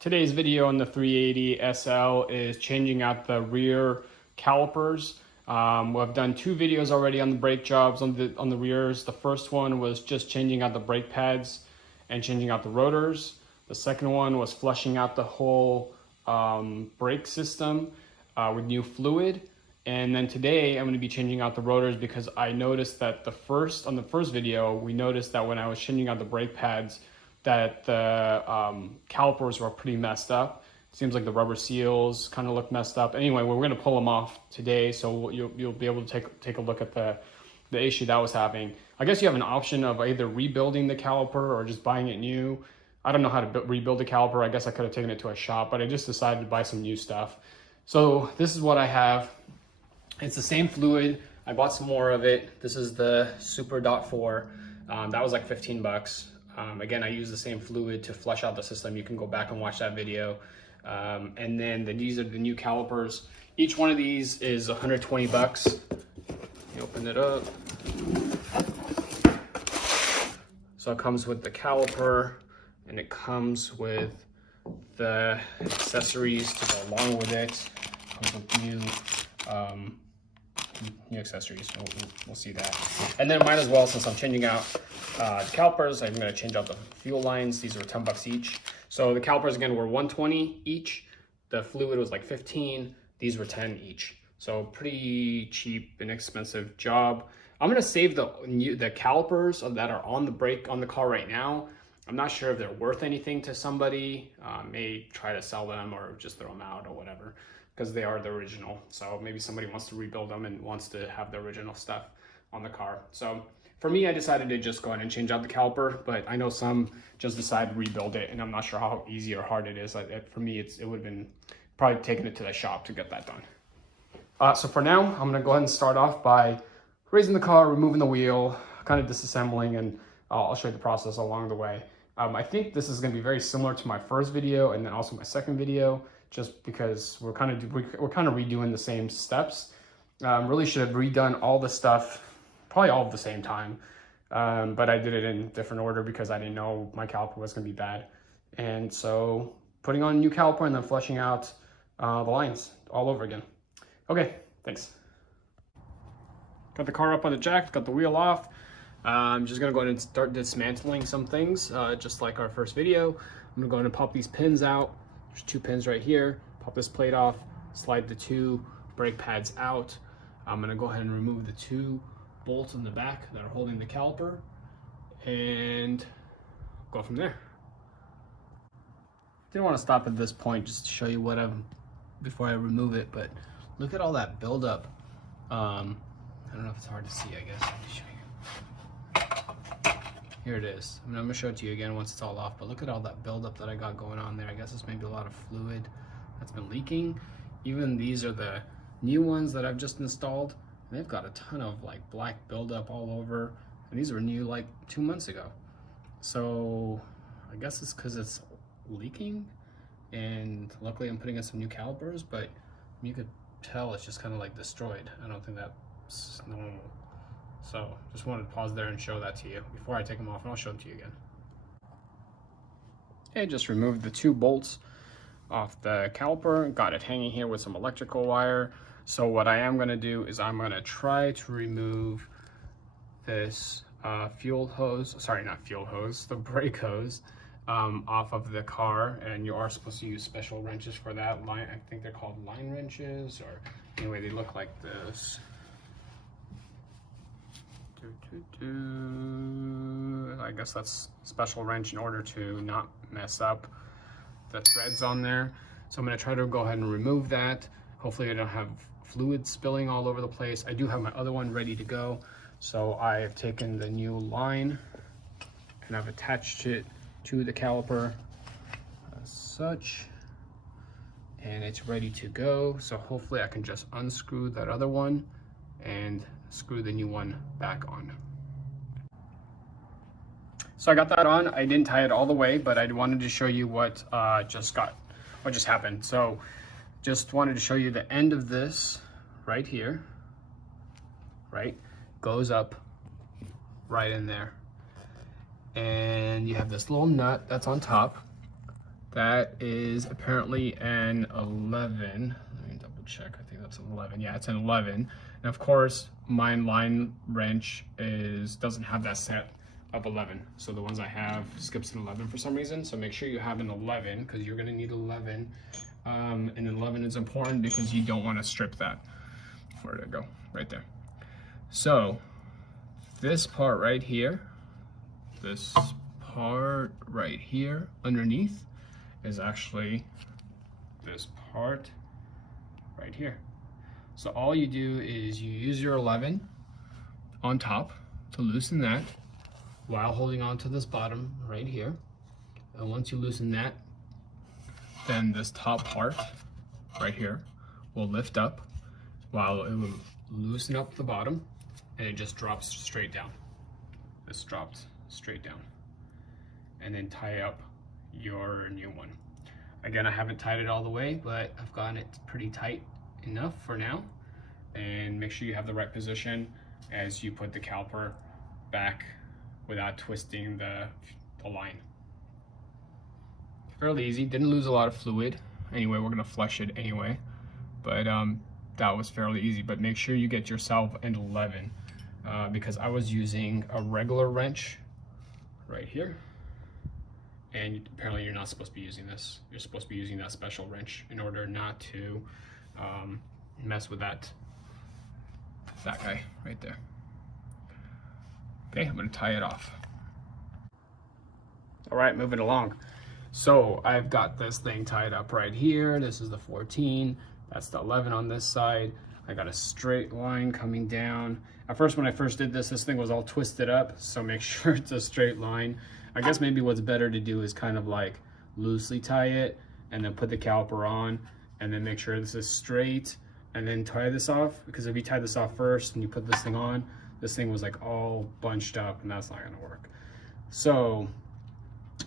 Today's video on the 380 SL is changing out the rear calipers. We've done two videos already on the brake jobs on the rears. The first one was just changing out the brake pads and changing out the rotors. The second one was flushing out the whole brake system with new fluid. And then today I'm going to be changing out the rotors because I noticed that on the first video, we noticed that when I was changing out the brake pads, that the calipers were pretty messed up. Seems like the rubber seals kind of look messed up. Anyway, we're going to pull them off today, so you'll be able to take a look at the issue that was having. I guess you have an option of either rebuilding the caliper or just buying it new. I don't know how to rebuild the caliper. I guess I could have taken it to a shop, but I just decided to buy some new stuff. So this is what I have. It's the same fluid. I bought some more of it. This is the Super .4. That was like 15 bucks. Again, I use the same fluid to flush out the system. You can go back and watch that video. And then these are the new calipers. Each one of these is 120 bucks. You open it up. So it comes with the caliper and it comes with the accessories to go along with it. It comes with new accessories. We'll see that. And then might as well, since I'm changing out the calipers, I'm going to change out the fuel lines. These are 10 bucks each. So the calipers again were 120 each. The fluid was like 15. These were 10 each. So pretty cheap, inexpensive job. I'm going to save the calipers that are on the car right now. I'm not sure if they're worth anything to somebody. May try to sell them or just throw them out or whatever, because they are the original. So maybe somebody wants to rebuild them and wants to have the original stuff on the car. So for me, I decided to just go ahead and change out the caliper, but I know some just decide to rebuild it, and I'm not sure how easy or hard it is. For me, it would have been probably taking it to the shop to get that done. So for now, I'm gonna go ahead and start off by raising the car, removing the wheel, kind of disassembling, and I'll show you the process along the way. I think this is gonna be very similar to my first video and then also my second video, just because we're kind of redoing the same steps. Really should have redone all the stuff, probably all at the same time, but I did it in different order because I didn't know my caliper was going to be bad. And so putting on a new caliper and then flushing out the lines all over again. Okay, thanks. Got the car up on the jack, got the wheel off. I'm just going to go ahead and start dismantling some things, just like our first video. I'm going to go ahead and pop these pins out. There's two pins right here. Pop this plate off, slide the two brake pads out. I'm gonna go ahead and remove the two bolts in the back that are holding the caliper and go from there. Didn't want to stop at this point just to show you what before I remove it, but look at all that buildup. I don't know if it's hard to see, I guess. Let me show you. Here it is. I'm gonna show it to you again once it's all off, but look at all that buildup that I got going on there. I guess it's maybe a lot of fluid that's been leaking. Even these are the new ones that I've just installed. And they've got a ton of like black buildup all over. And these were new like 2 months ago. So I guess it's because it's leaking. And luckily I'm putting in some new calipers, but you could tell it's just kind of like destroyed. I don't think that's normal. So just wanted to pause there and show that to you before I take them off, and I'll show them to you again. Okay, just removed the two bolts off the caliper, got it hanging here with some electrical wire. So what I am gonna do is I'm gonna try to remove this fuel hose, sorry, not fuel hose, the brake hose off of the car. And you are supposed to use special wrenches for that. I think they're called line wrenches, or anyway, they look like this. I guess that's special wrench in order to not mess up the threads on there. So I'm going to try to go ahead and remove that. Hopefully I don't have fluid spilling all over the place. I do have my other one ready to go. So I have taken the new line and I've attached it to the caliper as such, and it's ready to go. So hopefully I can just unscrew that other one and screw the new one back on. So I got that on. I didn't tie it all the way, but I wanted to show you what just happened. So just wanted to show you the end of this right here, right? Goes up right in there. And you have this little nut that's on top. That is apparently an 11. Let me double check. I think that's an 11. Yeah, it's an 11. And of course, my line wrench doesn't have that set of 11. So the ones I have skips an 11 for some reason. So make sure you have an 11 because you're gonna need 11. And 11 is important because you don't want to strip that. Where did it go? Right there. So this part right here, underneath is actually this part right here. So all you do is you use your 11 on top to loosen that while holding on to this bottom right here. And once you loosen that, then this top part right here will lift up while it will loosen up the bottom, and it just drops straight down. This dropped straight down. And then tie up your new one. Again, I haven't tied it all the way, but I've gotten it pretty tight enough for now. And make sure you have the right position as you put the caliper back without twisting the line. Fairly easy, didn't lose a lot of fluid. Anyway, we're gonna flush it anyway, but that was fairly easy. But make sure you get yourself an 11 because I was using a regular wrench right here. And apparently you're not supposed to be using this. You're supposed to be using that special wrench in order not to mess with that guy right there. Okay, I'm gonna tie it off. All right, moving along. So I've got this thing tied up right here. This is the 14, that's the 11 on this side. I got a straight line coming down. At first, when I first did this thing was all twisted up, so make sure it's a straight line. I guess maybe what's better to do is kind of like loosely tie it and then put the caliper on and then make sure this is straight and then tie this off, because if you tie this off first and you put this thing on, this thing was like all bunched up and that's not gonna work. So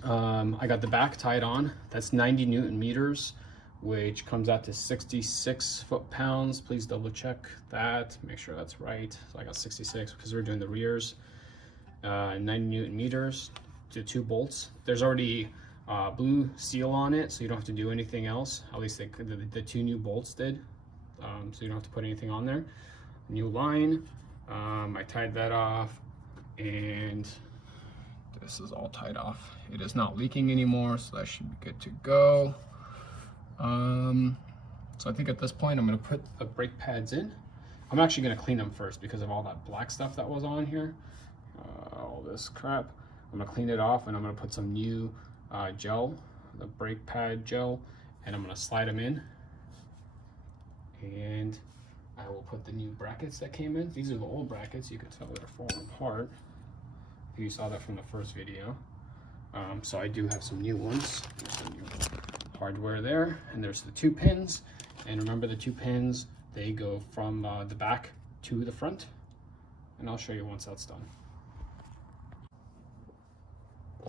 I got the back tied on. That's 90 Newton meters, which comes out to 66 foot-pounds. Please double check that, make sure that's right. So I got 66 because we're doing the rears. 90 Newton meters. To 2 bolts. There's already blue seal on it, so you don't have to do anything else. At least the 2 new bolts did, so you don't have to put anything on there. New line, I tied that off, and this is all tied off. It is not leaking anymore, so that should be good to go. So I think at this point I'm going to put the brake pads in. I'm actually going to clean them first because of all that black stuff that was on here, all this crap. I'm gonna clean it off and I'm gonna put some new gel, the brake pad gel, and I'm gonna slide them in. And I will put the new brackets that came in. These are the old brackets. You can tell they're falling apart. If you saw that from the first video. So I do have some new ones. There's the new hardware there, and there's the 2 pins. And remember, the 2 pins, they go from the back to the front. And I'll show you once that's done.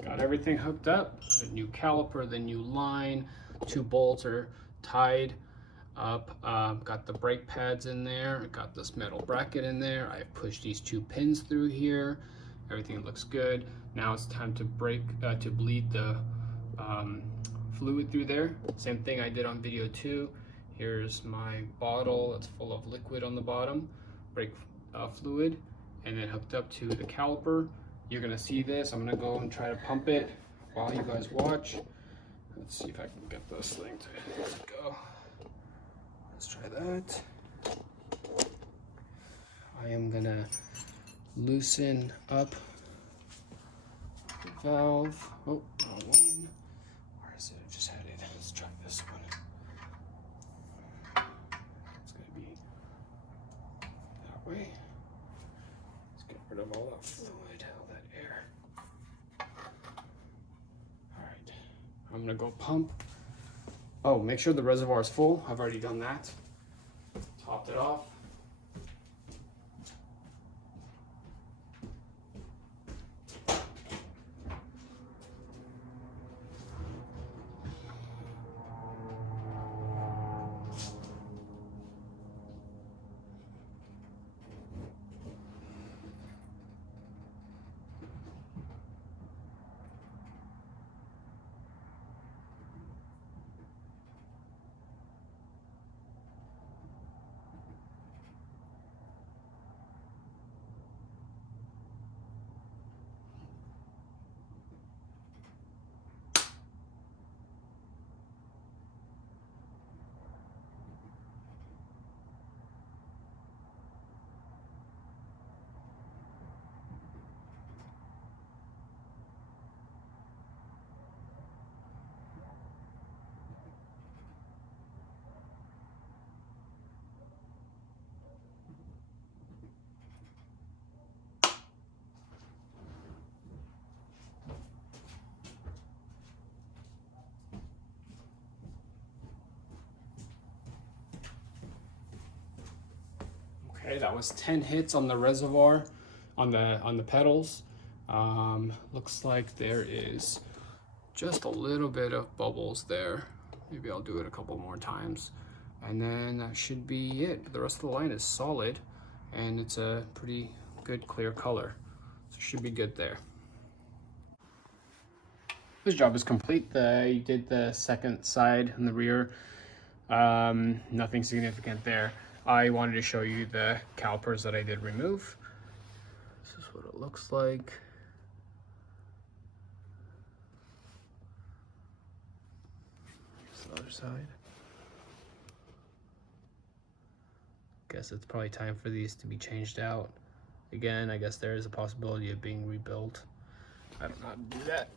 Got everything hooked up, the new caliper, the new line, 2 bolts are tied up. Got the brake pads in there, got this metal bracket in there. I pushed these 2 pins through here. Everything looks good. Now it's time to bleed the fluid through there. Same thing I did on video 2. Here's my bottle that's full of liquid on the bottom, brake fluid, and then hooked up to the caliper. You're gonna see this. I'm gonna go and try to pump it while you guys watch. Let's see if I can get this thing to go. Let's try that. I am gonna loosen up the valve. Oh, wrong one. Where is it? I just had it. Let's try this one. It's gonna be that way. Let's get rid of all that fluid, all that air. All right, I'm gonna go pump. Oh, make sure the reservoir is full. I've already done that. Topped it off. Okay, that was 10 hits on the reservoir, on the pedals. Looks like there is just a little bit of bubbles there. Maybe I'll do it a couple more times. And then that should be it. The rest of the line is solid and it's a pretty good clear color. So it should be good there. This job is complete. You did the second side and the rear. Nothing significant there. I wanted to show you the calipers that I did remove. This is what it looks like. Here's the other side. Guess it's probably time for these to be changed out. Again, I guess there is a possibility of being rebuilt. I don't know how to do that.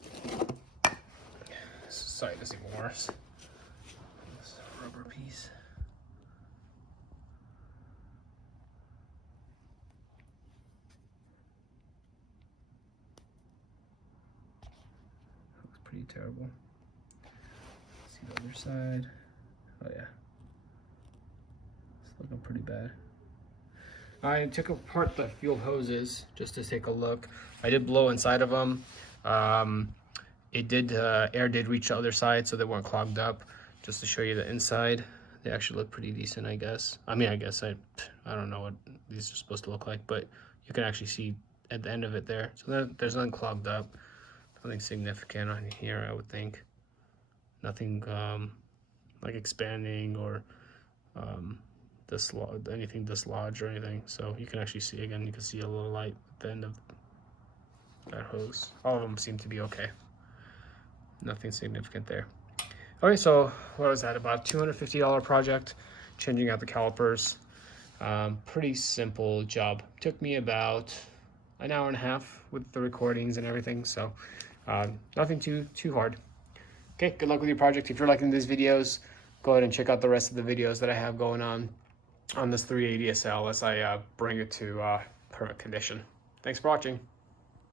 This side is even worse. This rubber piece. Looks pretty terrible. See the other side. Oh yeah. It's looking pretty bad. I took apart the fuel hoses just to take a look. I did blow inside of them. Air did reach the other side, so they weren't clogged up. Just to show you the inside, they actually look pretty decent, I guess. I mean, I don't know what these are supposed to look like, but you can actually see at the end of it there. So there's nothing clogged up, nothing significant on here, I would think. Nothing like expanding or anything dislodged or anything. So you can actually see, again, you can see a little light at the end of that hose. All of them seem to be okay. Nothing significant there. Okay, so what was that? About $250 project, changing out the calipers. Pretty simple job. Took me about an hour and a half with the recordings and everything. So nothing too hard. Okay, good luck with your project. If you're liking these videos, go ahead and check out the rest of the videos that I have going on this 380 SL as I bring it to current condition. Thanks for watching.